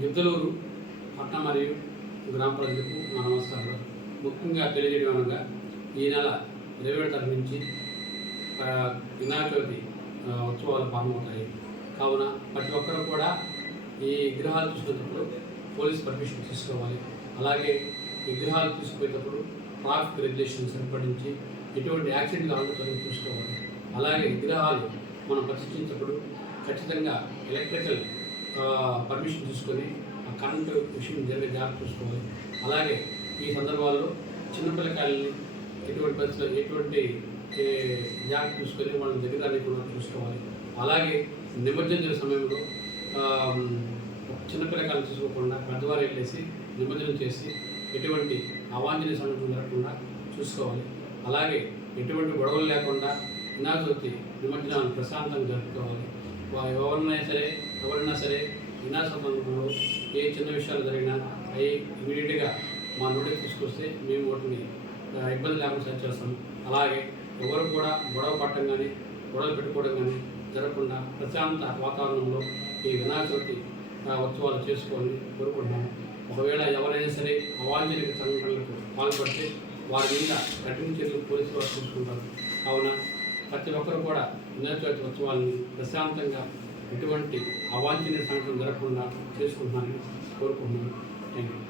గిద్దలూరు పట్టణ మరియు గ్రామ ప్రజలకు నా నమస్కారాలు. ముఖ్యంగా తెలియజేయడం అనగా ఈ నెల 27 తారీఖు నుంచి వినాయక చవితి ఉత్సవాలు ప్రారంభమవుతాయి. కావున ప్రతి ఒక్కరు కూడా ఈ విగ్రహాలు చూసుకునేటప్పుడు పోలీస్ పర్మిషన్ తీసుకోవాలి. అలాగే విగ్రహాలు తీసుకునేటప్పుడు ట్రాఫిక్ రెగ్యులేషన్ సరిపడించి ఎటువంటి యాక్సిడెంట్ కాకుండా చూసుకోవాలి. అలాగే విగ్రహాలు మనం ప్రతిష్ఠించినప్పుడు ఖచ్చితంగా ఎలక్ట్రికల్ పర్మిషన్ తీసుకొని ఆ కరెంటు విషయం జరిగే జాగ్రత్త చూసుకోవాలి. అలాగే ఈ సందర్భాల్లో చిన్నపిల్లకాయలని ఎటువంటి పరిస్థితుల్లో ఎటువంటి జాగ్రత్త చూసుకొని వాళ్ళని దగ్గర కూడా చూసుకోవాలి. అలాగే నిమజ్జన సమయంలో చిన్నపిల్లకాయలు చూసుకోకుండా పెద్దవారు వెళ్ళేసి నిమజ్జనం చేసి ఎటువంటి అవాంఛనీయ సంఘటన జరగకుండా చూసుకోవాలి. అలాగే ఎటువంటి గొడవలు లేకుండా వినాయక చవితి నిమజ్జనాన్ని ప్రశాంతంగా జరుపుకోవాలి. ఎవరైనా సరే వినాయక సందర్భంలో ఏ చిన్న విషయాలు జరిగినా అవి ఇమీడియట్గా మా నోటికి తీసుకొస్తే మేము వాటిని ఇబ్బంది లేకుండా సరి చేస్తాం. అలాగే ఎవరు కూడా గొడవ పట్టడం కానీ గొడవలు పెట్టుకోవడం కానీ జరగకుండా ప్రశాంత వాతావరణంలో ఈ వినాయక చవితి ఉత్సవాలు చేసుకోవాలని కోరుకుంటున్నాను. ఒకవేళ ఎవరైనా సరే అవాంఛనీయ సంఘటనలకు పాల్పడితే వారి మీద కఠిన చర్యలు పోలీసు వారు చూసుకుంటారు. కావున ప్రతి ఒక్కరు కూడా వినాయక చవితి ఉత్సవాలని ప్రశాంతంగా ఎటువంటి అవాంఛనీయ సంఘటన జరగకుండా చేసుకుంటున్నానని కోరుకుంటున్నాను. Thank you.